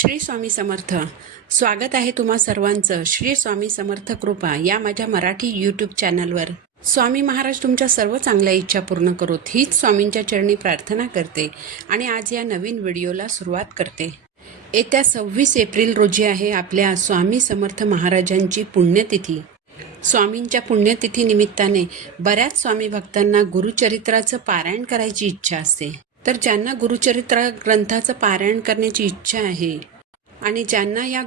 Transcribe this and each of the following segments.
श्री स्वामी समर्थ. स्वागत आहे तुम्हा सर्वांचं. श्री स्वामी समर्थ कृपा या माझ्या मराठी यूट्यूब चॅनलवर स्वामी महाराज तुमच्या सर्व चांगल्या इच्छा पूर्ण करोत. हीच स्वामींच्या चरणी प्रार्थना करते आणि आज या नवीन व्हिडिओला सुरुवात करते. येत्या सव्वीस एप्रिल रोजी आहे आपल्या स्वामी समर्थ महाराजांची पुण्यतिथी. स्वामींच्या पुण्यतिथी निमित्ताने बऱ्याच स्वामी भक्तांना गुरुचरित्राचं पारायण करायची इच्छा असते. तर ज्यांना गुरुचरित्र ग्रंथाचं पारायण करण्याची इच्छा आहे आणि ज्यांना या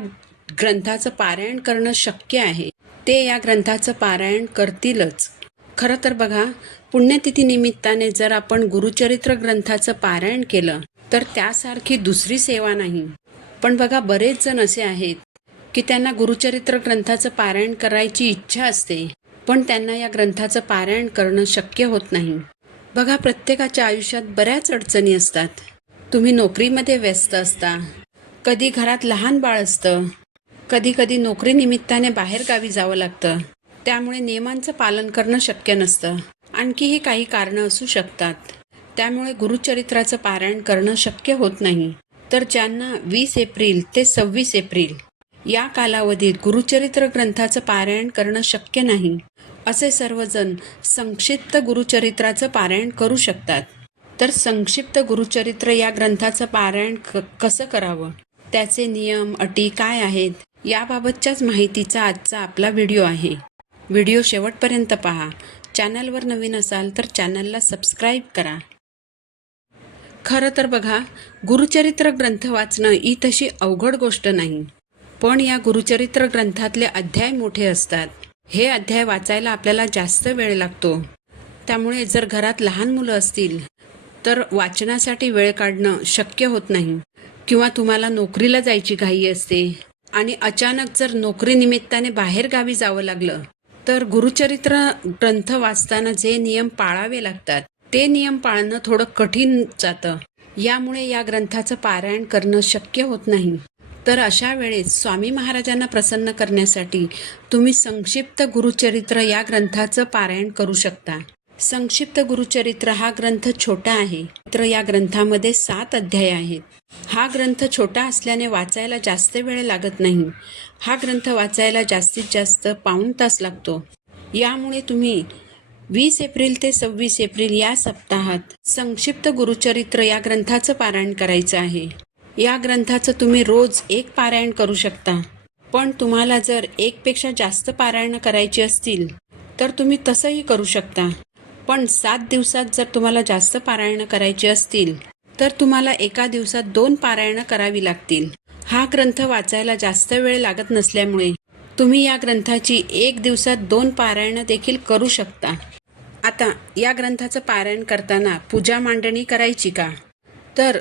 ग्रंथाचं पारायण करणं शक्य आहे ते या ग्रंथाचं पारायण करतीलच. खरं तर बघा पुण्यतिथी निमित्ताने जर आपण गुरुचरित्र ग्रंथाचं पारायण केलं तर त्यासारखी दुसरी सेवा नाही. पण बघा बरेच जण असे आहेत की त्यांना गुरुचरित्र ग्रंथाचं पारायण करायची इच्छा असते पण त्यांना या ग्रंथाचं पारायण करणं शक्य होत नाही. बघा प्रत्येकाच्या आयुष्यात बऱ्याच अडचणी असतात. तुम्ही नोकरीमध्ये व्यस्त असता. कधी घरात लहान बाळ असतं. कधी कधी नोकरी निमित्ताने बाहेरगावी जावं लागतं. त्यामुळे नियमांचं पालन करणं शक्य नसतं. आणखीही काही कारणं असू शकतात. त्यामुळे गुरुचरित्राचं पारायण करणं शक्य होत नाही. तर ज्यांना वीस एप्रिल ते सव्वीस एप्रिल या कालावधीत गुरुचरित्र ग्रंथाचं पारायण करणं शक्य नाही असे सर्वजण संक्षिप्त गुरुचरित्राचं पारायण करू शकतात. तर संक्षिप्त गुरुचरित्र या ग्रंथाचं पारायण क कसं करावं? त्याचे नियम अटी काय आहेत? याबाबतच्याच माहितीचा आजचा आपला व्हिडिओ आहे. व्हिडिओ शेवटपर्यंत पहा. चॅनलवर नवीन असाल तर चॅनलला सबस्क्राईब करा. खरं तर बघा गुरुचरित्र ग्रंथ वाचणं ही तशी अवघड गोष्ट नाही. पण या गुरुचरित्र ग्रंथातले अध्याय मोठे असतात. हे अध्याय वाचायला आपल्याला जास्त वेळ लागतो. त्यामुळे जर घरात लहान मुलं असतील तर वाचनासाठी वेळ काढणं शक्य होत नाही. किंवा तुम्हाला नोकरीला जायची घाई असते आणि अचानक जर नोकरीनिमित्ताने बाहेरगावी बाहेर गावी जावं लागलं तर गुरुचरित्र ग्रंथ वाचताना जे नियम पाळावे लागतात ते नियम पाळणं थोडं कठीण जातं. यामुळे या ग्रंथाचं पारायण करणं शक्य होत नाही. तर अशा वेळेस स्वामी महाराजांना प्रसन्न करण्यासाठी तुम्ही संक्षिप्त गुरुचरित्र या ग्रंथाचं पारायण करू शकता. संक्षिप्त गुरुचरित्र हा ग्रंथ छोटा आहे. तर या ग्रंथामध्ये सात अध्याय आहेत. हा ग्रंथ छोटा असल्याने वाचायला जास्त वेळ लागत नाही. हा ग्रंथ वाचायला जास्तीत जास्त पाऊण तास लागतो. यामुळे तुम्ही वीस एप्रिल ते सव्वीस एप्रिल या सप्ताहात संक्षिप्त गुरुचरित्र या ग्रंथाचं पारायण करायचं आहे. या ग्रंथाचं तुम्ही रोज एक पारायण करू शकता. पण तुम्हाला जर एकपेक्षा जास्त पारायणं करायची असतील तर तुम्ही तसंही करू शकता. पण सात दिवसात जर तुम्हाला जास्त पारायणं करायची असतील तर तुम्हाला एका दिवसात दोन पारायणं करावी लागतील. हा ग्रंथ वाचायला जास्त वेळ लागत नसल्यामुळे तुम्ही या ग्रंथाची एक दिवसात दोन पारायणं देखील करू शकता. आता या ग्रंथाचं पारायण करताना पूजा मांडणी करायची का? तर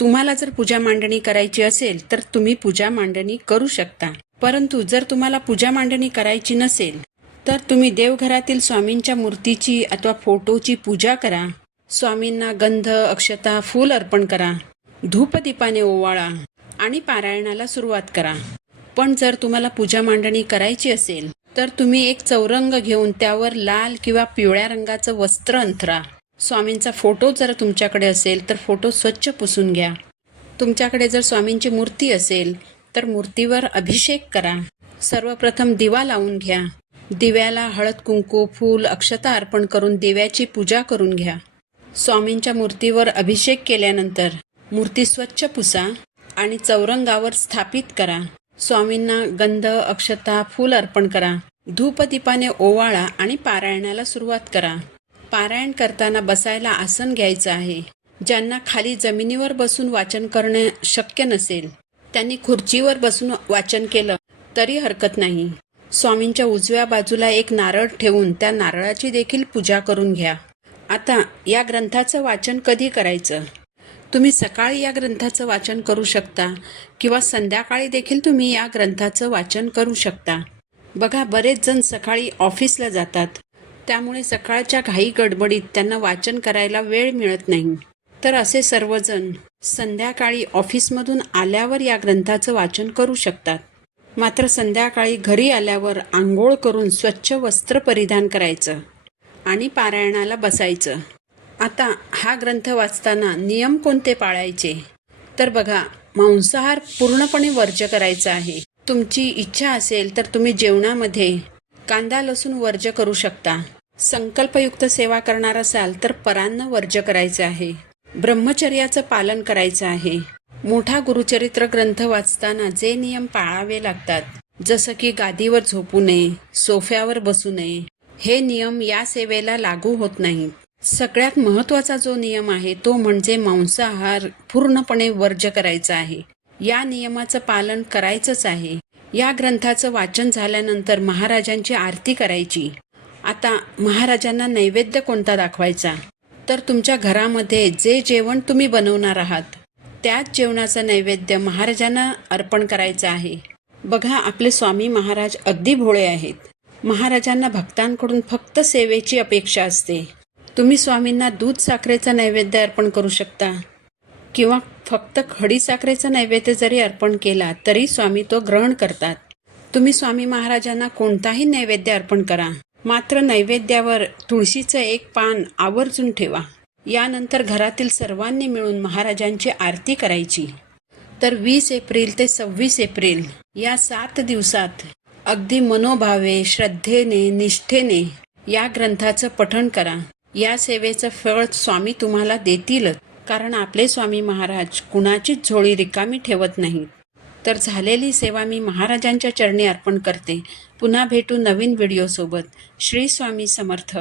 तुम्हाला जर पूजा मांडणी करायची असेल तर तुम्ही पूजा मांडणी करू शकता. परंतु जर तुम्हाला पूजा मांडणी करायची नसेल तर तुम्ही देवघरातील स्वामींच्या मूर्तीची अथवा फोटोची पूजा करा. स्वामींना गंध अक्षता फूल अर्पण करा. धूपदीपाने ओवाळा आणि पारायणाला सुरुवात करा. पण जर तुम्हाला पूजा मांडणी करायची असेल तर तुम्ही एक चौरंग घेऊन त्यावर लाल किंवा पिवळ्या रंगाचं वस्त्र अंथरा. स्वामींचा फोटो जर तुमच्याकडे असेल तर फोटो स्वच्छ पुसून घ्या. तुमच्याकडे जर स्वामींची मूर्ती असेल तर मूर्तीवर अभिषेक करा. सर्वप्रथम दिवा लावून घ्या. दिव्याला हळद कुंकू फूल अक्षता अर्पण करून दिव्याची पूजा करून घ्या. स्वामींच्या मूर्तीवर अभिषेक केल्यानंतर मूर्ती स्वच्छ पुसा आणि चौरंगावर स्थापित करा. स्वामींना गंध अक्षता फूल अर्पण करा. धूपदीपाने ओवाळा आणि पारायणाला सुरुवात करा. पारायण करताना बसायला आसन घ्यायचं आहे. ज्यांना खाली जमिनीवर बसून वाचन करणे शक्य नसेल त्यांनी खुर्चीवर बसून वाचन केलं तरी हरकत नाही. स्वामींच्या उजव्या बाजूला एक नारळ ठेवून त्या नारळाची देखील पूजा करून घ्या. आता या ग्रंथाचं वाचन कधी करायचं? तुम्ही सकाळी या ग्रंथाचं वाचन करू शकता किंवा संध्याकाळी देखील तुम्ही या ग्रंथाचं वाचन करू शकता. बघा बरेच जण सकाळी ऑफिसला जातात. त्यामुळे सकाळच्या घाई गडबडीत त्यांना वाचन करायला वेळ मिळत नाही. तर असे सर्वजण संध्याकाळी ऑफिसमधून आल्यावर या ग्रंथाचं वाचन करू शकतात. मात्र संध्याकाळी घरी आल्यावर आंघोळ करून स्वच्छ वस्त्र परिधान करायचं आणि पारायणाला बसायचं. आता हा ग्रंथ वाचताना नियम कोणते पाळायचे? तर बघा मांसाहार पूर्णपणे वर्ज्य करायचा आहे. तुमची इच्छा असेल तर तुम्ही जेवणामध्ये कांदा लसूण वर्ज्य करू शकता. संकल्पयुक्त सेवा करणार असाल तर परांना वर्ज्य करायचे आहे. ब्रह्मचर्याचं पालन करायचं आहे. मोठा गुरुचरित्र ग्रंथ वाचताना जे नियम पाळावे लागतात जसं की गादीवर झोपू नये सोफ्यावर बसू नये हे नियम या सेवेला लागू होत नाहीत. सगळ्यात महत्त्वाचा जो नियम आहे तो म्हणजे मांसाहार पूर्णपणे वर्ज्य करायचा आहे. या नियमाचं पालन करायचंच आहे. या ग्रंथाचं वाचन झाल्यानंतर महाराजांची आरती करायची. आता महाराजांना नैवेद्य कोणता दाखवायचा? तर तुमच्या घरामध्ये जे जेवण तुम्ही बनवणार आहात त्याच जेवणाचं नैवेद्य महाराजांना अर्पण करायचं आहे. बघा आपले स्वामी महाराज अगदी भोळे आहेत. महाराजांना भक्तांकडून फक्त सेवेची अपेक्षा असते. तुम्ही स्वामींना दूध साखरेचा नैवेद्य अर्पण करू शकता. किंवा फक्त खडी साखरेचा नैवेद्य जरी अर्पण केला तरी स्वामी तो ग्रहण करतात. तुम्ही स्वामी महाराजांना कोणताही नैवेद्य अर्पण करा. मात्र नैवेद्यावर तुळशीचं एक पान आवर्जून ठेवा. यानंतर घरातील सर्वांनी मिळून महाराजांची आरती करायची. तर वीस एप्रिल ते सव्वीस एप्रिल या सात दिवसात अगदी मनोभावे श्रद्धेने निष्ठेने या ग्रंथाचं पठण करा. या सेवेचं फळ स्वामी तुम्हाला देतीलच. कारण आपले स्वामी महाराज कुणाचीच झोळी रिकामी ठेवत नाहीत. तर झालेली सेवा मी महाराजांच्या चरणी अर्पण करते. पुन्हा भेटू नवीन व्हिडिओसोबत. श्री स्वामी समर्थ.